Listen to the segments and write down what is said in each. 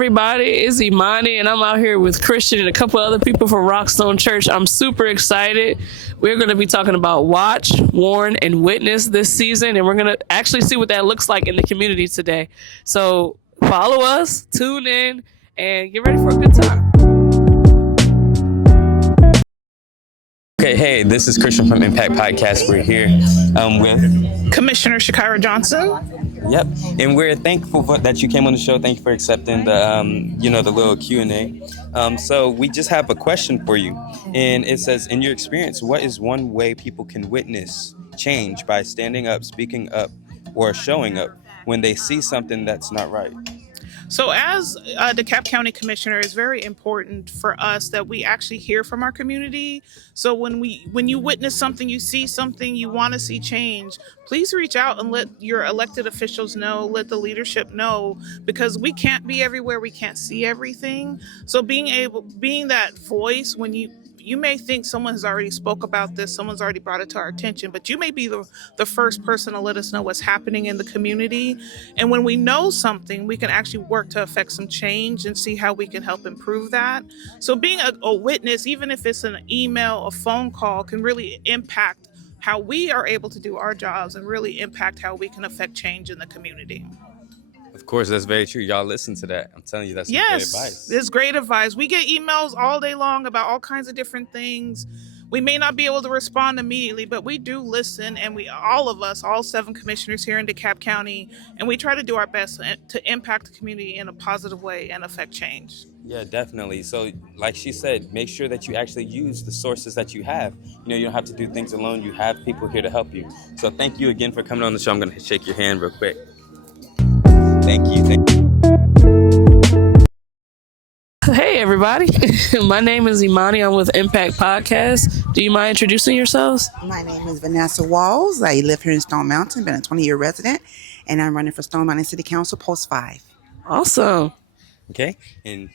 everybody, it's Imani, and I'm out here with Christian and a couple other people from Rockstone Church. I'm super excited. We're going to be talking about watch, warn, and witness this season, and we're going to actually see what that looks like in the community today. So follow us, tune in, and get ready for a good time. Okay, hey, this is Christian from Impact Podcast. We're here with Commissioner Shakira Johnson. Yep, and we're thankful that you came on the show. Thank you for accepting the little Q&A. So we just have a question for you, and it says, in your experience, what is one way people can witness change by standing up, speaking up, or showing up when they see something that's not right? So as DeKalb County Commissioner, it's very important for us that we actually hear from our community. So when you witness something, you see something, you want to see change, please reach out and let your elected officials know, let the leadership know, because we can't be everywhere, we can't see everything. So being that voice when you may think someone has already spoke about this, someone's already brought it to our attention, but you may be the first person to let us know what's happening in the community. And when we know something, we can actually work to affect some change and see how we can help improve that. So being a witness, even if it's an email, a phone call, can really impact how we are able to do our jobs and really impact how we can affect change in the community. Of course, that's very true. Y'all listen to that. I'm telling you, that's great advice. Yes, it's great advice. We get emails all day long about all kinds of different things. We may not be able to respond immediately, but we do listen, and all 7 commissioners here in DeKalb County, and we try to do our best to impact the community in a positive way and affect change. Yeah, definitely. So like she said, make sure that you actually use the sources that you have. You don't have to do things alone. You have people here to help you. So thank you again for coming on the show. I'm going to shake your hand real quick. Thank you. Hey, everybody. My name is Imani. I'm with Impact Podcast. Do you mind introducing yourselves? My name is Vanessa Walls. I live here in Stone Mountain, been a 20-year resident, and I'm running for Stone Mountain City Council, Post 5. Awesome. Okay. And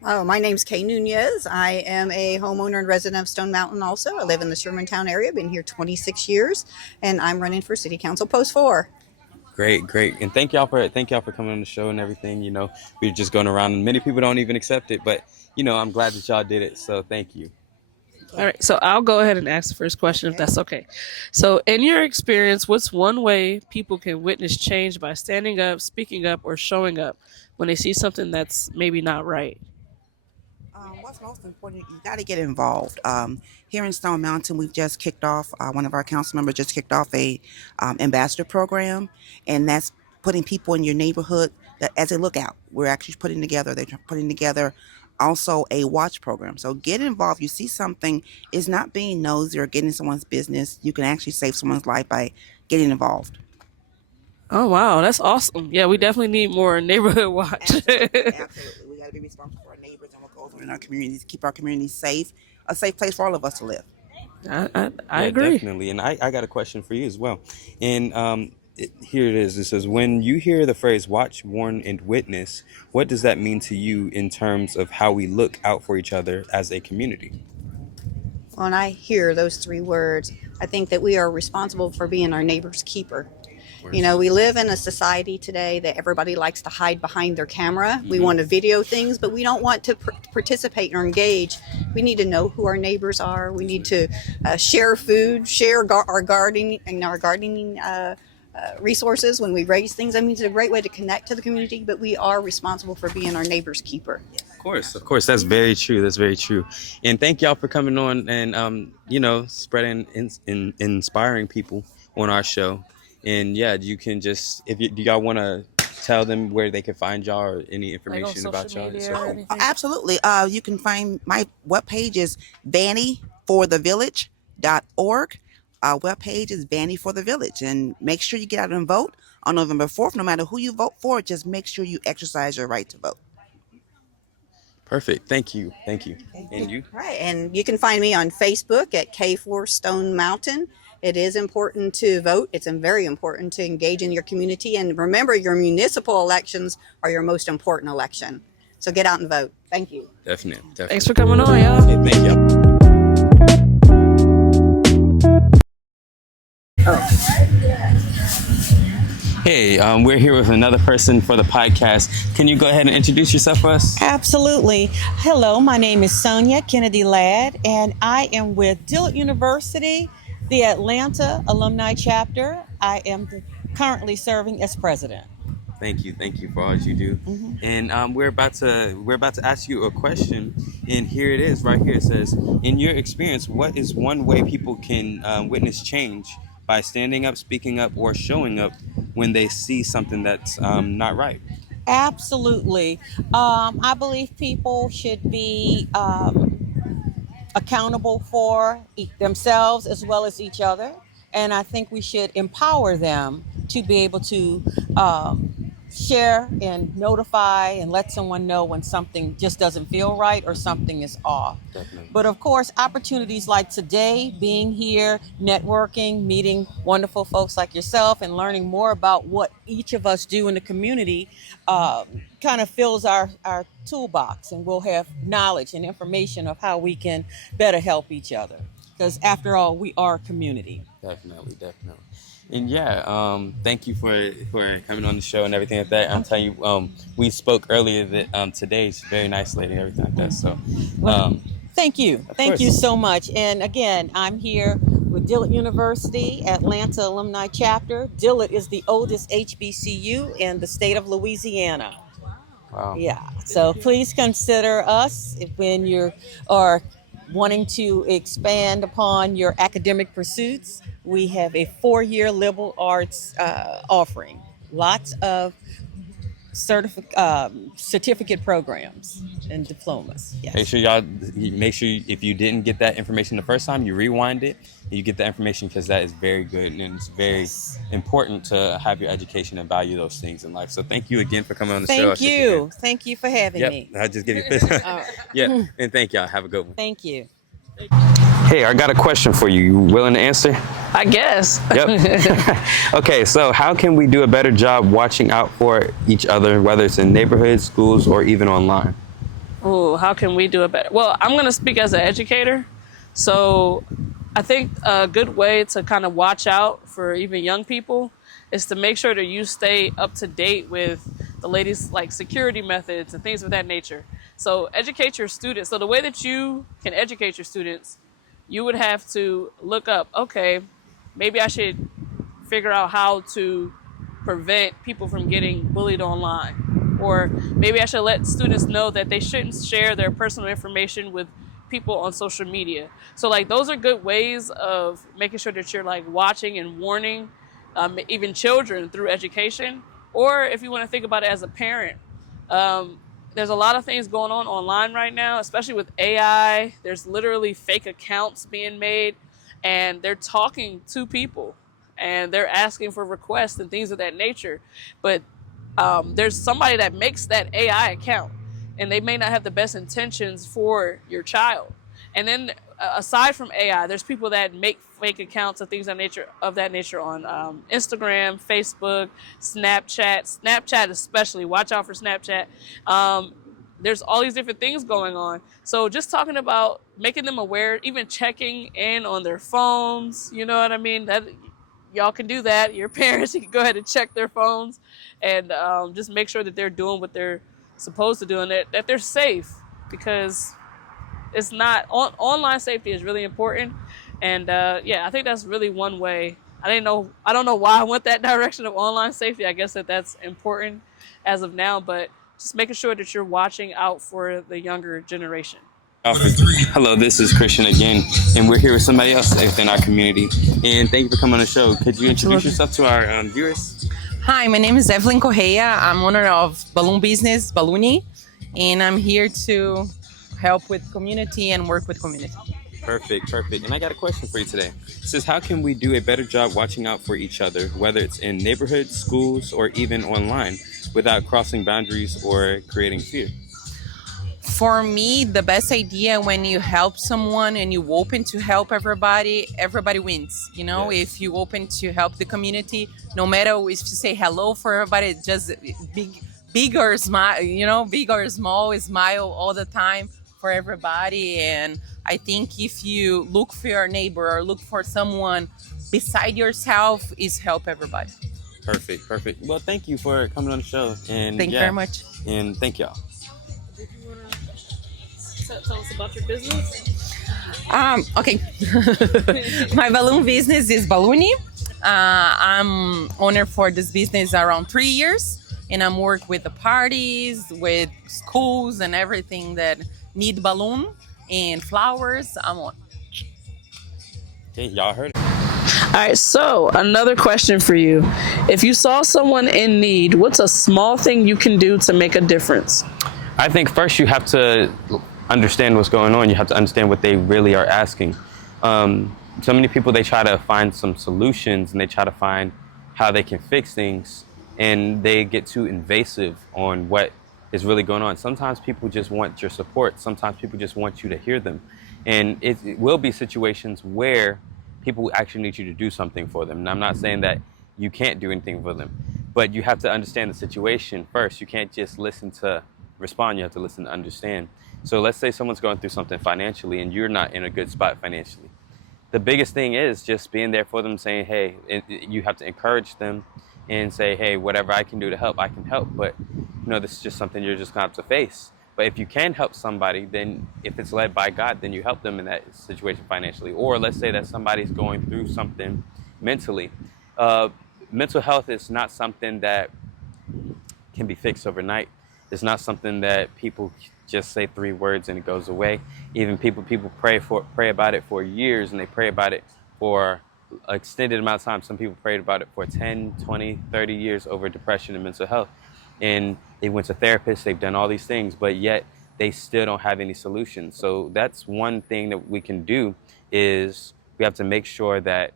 my name's Kay Nunez. I am a homeowner and resident of Stone Mountain also. I live in the Shermantown area. Been here 26 years, and I'm running for City Council, Post 4. Great. And thank y'all for coming on the show and everything. We're just going around, and many people don't even accept it, but I'm glad that y'all did it. So thank you. All right, so I'll go ahead and ask the first question if that's okay. So in your experience, what's one way people can witness change by standing up, speaking up, or showing up when they see something that's maybe not right? What's most important, you got to get involved. Here in Stone Mountain, we've just kicked off, one of our council members just kicked off a ambassador program, and that's putting people in your neighborhood as they look out. They're putting together also a watch program. So get involved. You see something is not being nosy or getting someone's business. You can actually save someone's life by getting involved. Oh, wow. That's awesome. Yeah, we definitely need more neighborhood watch. Absolutely. We got to be responsible for our neighbors and what goes on in our communities, keep our communities safe, a safe place for all of us to live. I agree. Definitely. And I got a question for you as well. And here it is. It says, when you hear the phrase watch, warn, and witness, what does that mean to you in terms of how we look out for each other as a community? When I hear those 3 words, I think that we are responsible for being our neighbor's keeper. We live in a society today that everybody likes to hide behind their camera. We want to video things, but we don't want to participate or engage. We need to know who our neighbors are. We need to share food, share our gardening resources when we raise things. I mean, it's a great way to connect to the community, but we are responsible for being our neighbor's keeper. Of course, that's very true. And thank y'all for coming on and spreading inspiring people on our show. And yeah, you can just, do y'all want to tell them where they can find y'all or any information about y'all? Absolutely. You can find my webpage is vannyforthevillage.org. Our webpage is Vanny for the Village. And make sure you get out and vote on November 4th. No matter who you vote for, just make sure you exercise your right to vote. Perfect. Thank you. And you? Right. And you can find me on Facebook at K4 Stone Mountain. It is important to vote. It's very important to engage in your community. And remember, your municipal elections are your most important election. So get out and vote. Thank you. Definitely. Thanks for coming on, y'all. Okay, thank y'all. Hey, we're here with another person for the podcast. Can you go ahead and introduce yourself for us? Absolutely. Hello, my name is Sonia Kennedy Ladd, and I am with Dillard University, the Atlanta Alumni Chapter. I am currently serving as president. Thank you for all that you do. And we're about to ask you a question, and here it is, right here. It says, in your experience, what is one way people can witness change by standing up, speaking up, or showing up when they see something that's not right? Absolutely. I believe people should be accountable for themselves as well as each other. And I think we should empower them to be able to share and notify and let someone know when something just doesn't feel right or something is off. Definitely. But of course, opportunities like today, being here, networking, meeting wonderful folks like yourself, and learning more about what each of us do in the community kind of fills our toolbox, and we'll have knowledge and information of how we can better help each other. Because after all, we are a community. Definitely. And thank you for coming on the show and everything like that. I'm telling you, we spoke earlier that today she's a very nice lady and everything like that. So, Thank you. Thank you course. so much. And again, I'm here with Dillard University, Atlanta Alumni Chapter. Dillard is the oldest HBCU in the state of Louisiana. wow. Yeah. So please consider us when you are wanting to expand upon your academic pursuits. We have a 4-year liberal arts offering. Lots of certificate programs and diplomas. Yes. Make sure if you didn't get that information the first time, you rewind it and you get that information, because that is very good and it's very important to have your education and value those things in life. So thank you again for coming on the show. Thank you. Thank you for having me. I'll just give you a fist. Yeah, and thank y'all. Have a good one. Thank you. Hey, I got a question for you. You willing to answer? I guess. Yep. Okay, so how can we do a better job watching out for each other, whether it's in neighborhoods, schools, or even online? Oh, how can we do it better? Well, I'm going to speak as an educator. So I think a good way to kind of watch out for even young people is to make sure that you stay up to date with the latest like security methods and things of that nature. So educate your students. So the way that you can educate your students, you would have to look up, okay, maybe I should figure out how to prevent people from getting bullied online. Or maybe I should let students know that they shouldn't share their personal information with people on social media. So like those are good ways of making sure that you're like watching and warning even children through education. Or if you want to think about it as a parent, there's a lot of things going on online right now, especially with AI. There's literally fake accounts being made, and they're talking to people, and they're asking for requests and things of that nature. But there's somebody that makes that AI account, and they may not have the best intentions for your child. And then aside from AI, there's people that make fake accounts of things of that nature on Instagram, Facebook, Snapchat especially. Watch out for Snapchat. There's all these different things going on. So just talking about making them aware, even checking in on their phones, you know what I mean? That y'all can do that. Your parents, you can go ahead and check their phones and just make sure that they're doing what they're supposed to do and that they're safe, because it's not online safety is really important. And I think that's really one way. I don't know why I went that direction of online safety. I guess that's important as of now, but just making sure that you're watching out for the younger generation. Hello, this is Christian again, and we're here with somebody else within our community. And thank you for coming on the show. Could you introduce yourself to our viewers? Hi, my name is Evelyn Correa. I'm owner of Balloon Business, Balloony, and I'm here to help with community and work with community. Perfect. And I got a question for you today. It says, how can we do a better job watching out for each other, whether it's in neighborhoods, schools, or even online, without crossing boundaries or creating fear? For me, the best idea when you help someone and you open to help everybody wins. You know, Yes. If you open to help the community, no matter if you say hello for everybody, just big or smile, big or small, smile all the time for everybody. And I think if you look for your neighbor or look for someone beside yourself, is help everybody. Perfect, perfect. Well, thank you for coming on the show, and Thank you very much. and thank y'all. Tell us about your business. Okay. My balloon business is Balloony. I'm owner for this business around 3 years, and I'm work with the parties, with schools, and everything that need balloon and flowers. I'm on. Okay, y'all heard it. All right, so another question for you. If you saw someone in need, what's a small thing you can do to make a difference? I think first you have to understand what's going on. You have to understand what they really are asking. So many people, they try to find some solutions and they try to find how they can fix things, and they get too invasive on what is really going on. Sometimes people just want your support. Sometimes people just want you to hear them. And it will be situations where people actually need you to do something for them. And I'm not saying that you can't do anything for them, but you have to understand the situation first. You can't just listen to respond. You have to listen to understand. So let's say someone's going through something financially and you're not in a good spot financially. The biggest thing is just being there for them, saying, hey, you have to encourage them and say, hey, whatever I can do to help, I can help. But, this is just something you're just going to have to face. But if you can help somebody, then if it's led by God, then you help them in that situation financially. Or let's say that somebody's going through something mentally. Mental health is not something that can be fixed overnight. It's not something that people just say 3 words and it goes away. Even people pray about it for years, and they pray about it for an extended amount of time. Some people prayed about it for 10, 20, 30 years over depression and mental health. And they went to therapists, they've done all these things, but yet they still don't have any solutions. So that's one thing that we can do, is we have to make sure that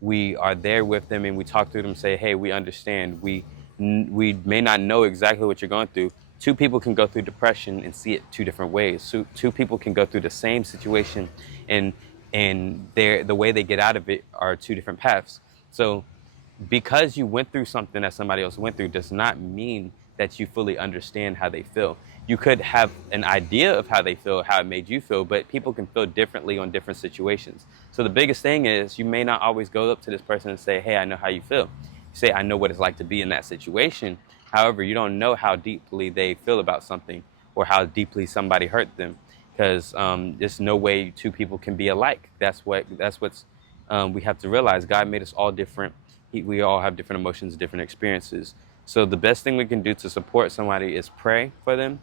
we are there with them and we talk to them and say, hey, we understand. We may not know exactly what you're going through. 2 people can go through depression and see it 2 different ways. So 2 people can go through the same situation, and the way they get out of it are 2 different paths. So because you went through something that somebody else went through does not mean that you fully understand how they feel. You could have an idea of how they feel, how it made you feel, but people can feel differently on different situations. So the biggest thing is, you may not always go up to this person and say, hey, I know how you feel. You say, I know what it's like to be in that situation. However, you don't know how deeply they feel about something, or how deeply somebody hurt them, because there's no way 2 people can be alike. That's what's we have to realize. God made us all different. We all have different emotions, different experiences. So the best thing we can do to support somebody is pray for them.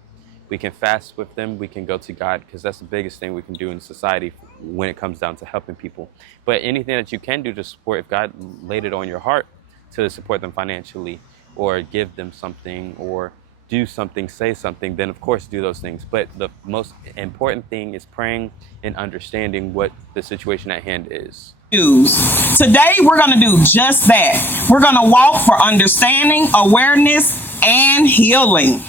We can fast with them. We can go to God, because that's the biggest thing we can do in society when it comes down to helping people. But anything that you can do to support, if God laid it on your heart to support them financially, or give them something, or do something, say something, then of course do those things. But the most important thing is praying and understanding what the situation at hand is. Today, we're going to do just that. We're going to walk for understanding, awareness, and healing.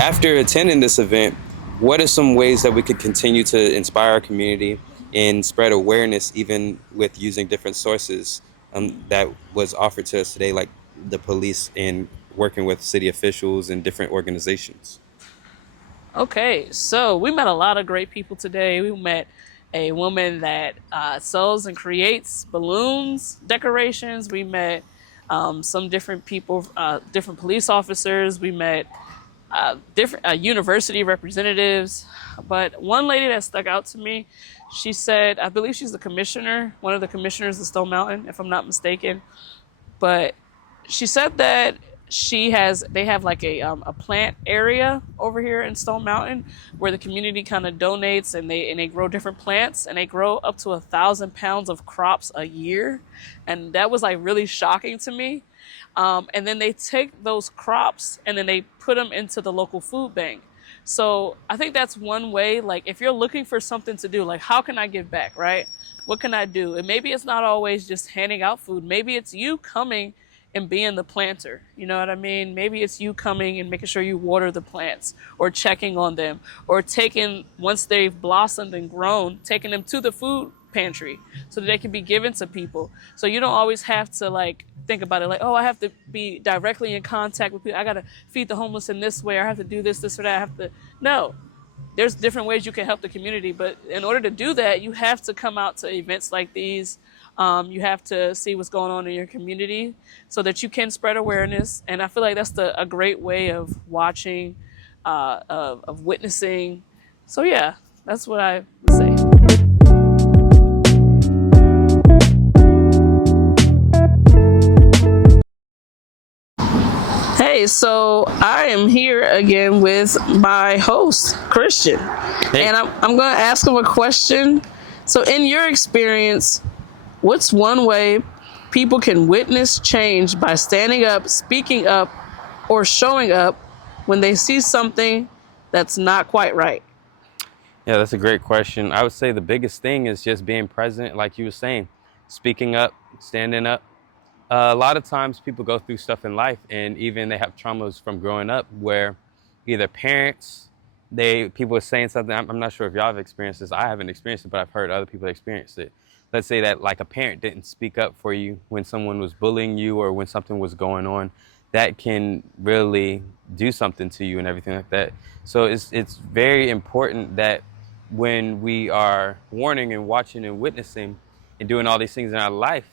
After attending this event, what are some ways that we could continue to inspire our community and spread awareness, even with using different sources that was offered to us today, like the police and working with city officials and different organizations? Okay, so we met a lot of great people today. We met a woman that sells and creates balloons decorations. We met some different people, different police officers. We met different university representatives. But one lady that stuck out to me, she said, I believe she's the commissioner, one of the commissioners of Stone Mountain, if I'm not mistaken. But she said that they have like a plant area over here in Stone Mountain where the community kind of donates, and they grow different plants, and they grow up to 1,000 pounds of crops a year. And that was like really shocking to me. And then they take those crops and then they put them into the local food bank. So I think that's one way, like if you're looking for something to do, like how can I give back, right? What can I do? And maybe it's not always just handing out food. Maybe it's you coming and being the planter, you know what I mean? Maybe it's you coming and making sure you water the plants, or checking on them, or taking, once they've blossomed and grown, taking them to the food pantry so that they can be given to people. So you don't always have to like think about it like, oh, I have to be directly in contact with people. I got to feed the homeless in this way. Or I have to do this or that. No, there's different ways you can help the community. But in order to do that, you have to come out to events like these, You have to see what's going on in your community so that you can spread awareness. And I feel like that's a great way of watching, of witnessing. So yeah, that's what I would say. Hey, so I am here again with my host, Christian. Hey. And I'm going to ask him a question. So, in your experience, what's one way people can witness change by standing up, speaking up, or showing up when they see something that's not quite right? Yeah, that's a great question. I would say the biggest thing is just being present, like you were saying, speaking up, standing up. A lot of times people go through stuff in life, and even they have traumas from growing up where either parents, people are saying something. I'm not sure if y'all have experienced this. I haven't experienced it, but I've heard other people experience it. Let's say that like a parent didn't speak up for you when someone was bullying you or when something was going on. That can really do something to you and everything like that. So it's very important that when we are warning and watching and witnessing and doing all these things in our life,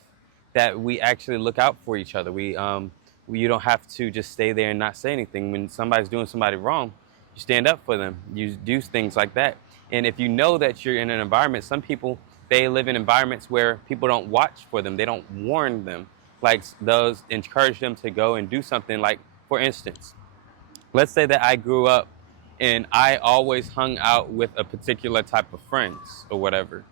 that we actually look out for each other. You don't have to just stay there and not say anything. When somebody's doing somebody wrong, you stand up for them. You do things like that. And if you know that you're in an environment, some people, they live in environments where people don't watch for them. They don't warn them. Like those encourage them to go and do something. Like, for instance, let's say that I grew up and I always hung out with a particular type of friends or whatever.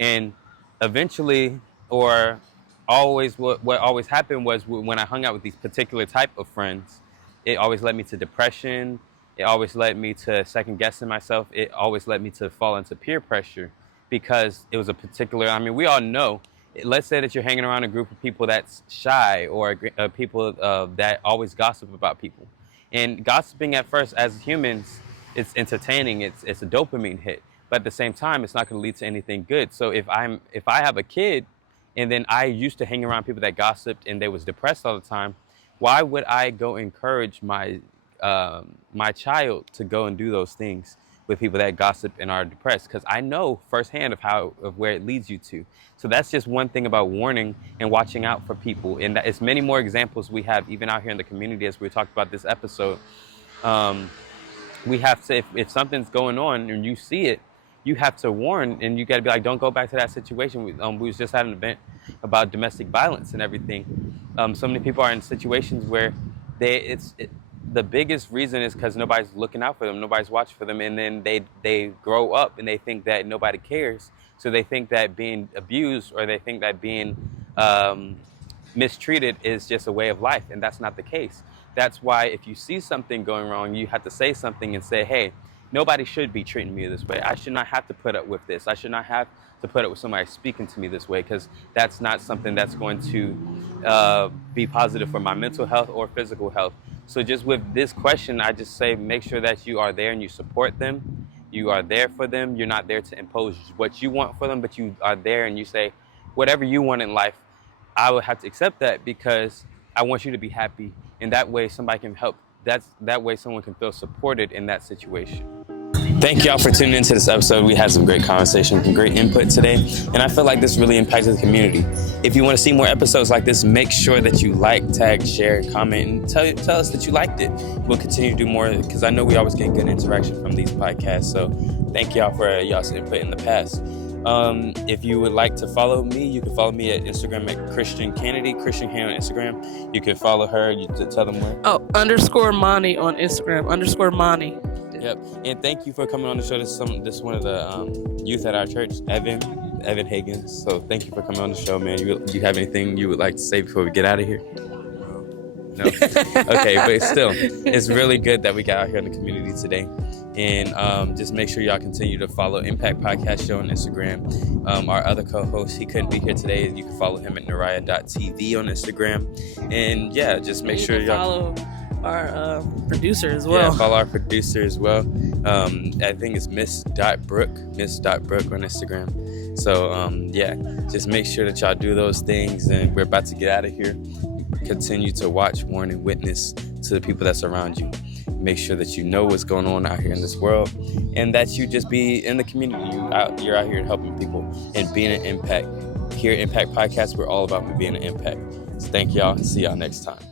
And eventually, or always, what always happened was when I hung out with these particular type of friends, it always led me to depression. It always led me to second guessing myself. It always led me to fall into peer pressure because it was a particular, I mean, we all know, let's say that you're hanging around a group of people that's shy or people that always gossip about people. And gossiping at first, as humans, it's entertaining, it's a dopamine hit. But at the same time, it's not going to lead to anything good. So if I have a kid and then I used to hang around people that gossiped and they was depressed all the time, why would I go encourage my child to go and do those things with people that gossip and are depressed? Because I know firsthand of where it leads you to. So that's just one thing about warning and watching out for people. And it's many more examples we have even out here in the community as we talked about this episode. We have to, if something's going on and you see it, you have to warn, and you got to be like, don't go back to that situation. We was just had an event about domestic violence and everything. So many people are in situations where the biggest reason is because nobody's looking out for them, nobody's watching for them, and then they grow up and they think that nobody cares. So they think that being abused or they think that being mistreated is just a way of life, and that's not the case. That's why if you see something going wrong, you have to say something and say, hey, nobody should be treating me this way. I should not have to put up with this. I should not have to put up with somebody speaking to me this way, because that's not something that's going to be positive for my mental health or physical health. So just with this question, I just say make sure that you are there and you support them. You are there for them. You're not there to impose what you want for them, but you are there and you say, whatever you want in life, I would have to accept that because I want you to be happy. And that way somebody can help. That way someone can feel supported in that situation. Thank y'all for tuning into this episode. We had some great conversation, some great input today, and I feel like this really impacted the community. If you want to see more episodes like this, make sure that you like, tag, share, comment, and tell us that you liked it. We'll continue to do more because I know we always get good interaction from these podcasts. So thank y'all for y'all's input in the past. If you would like to follow me, you can follow me at Instagram at Christian Kennedy on Instagram. You can follow her. You tell them where. _ Monty on Instagram, _ Monty. Yep. And thank you for coming on the show. This is one of the youth at our church, Evan Higgins. So thank you for coming on the show, man. You have anything you would like to say before we get out of here? No. Okay, but still, it's really good that we got out here in the community today. And just make sure y'all continue to follow Impact Podcast Show on Instagram. Our other co-host, he couldn't be here today. You can follow him at naraya.tv on Instagram. And yeah, just make sure y'all follow our producer as well. Yeah, follow our producer as well. I think it's Miss.Brook on Instagram. So yeah, just make sure that y'all do those things, and we're about to get out of here. Continue to watch, warn, and witness to the people that's around you. Make sure that you know what's going on out here in this world, and that you just be in the community. You're out here helping people and being an impact. here at Impact Podcast, we're all about being an impact. So thank y'all and see y'all next time.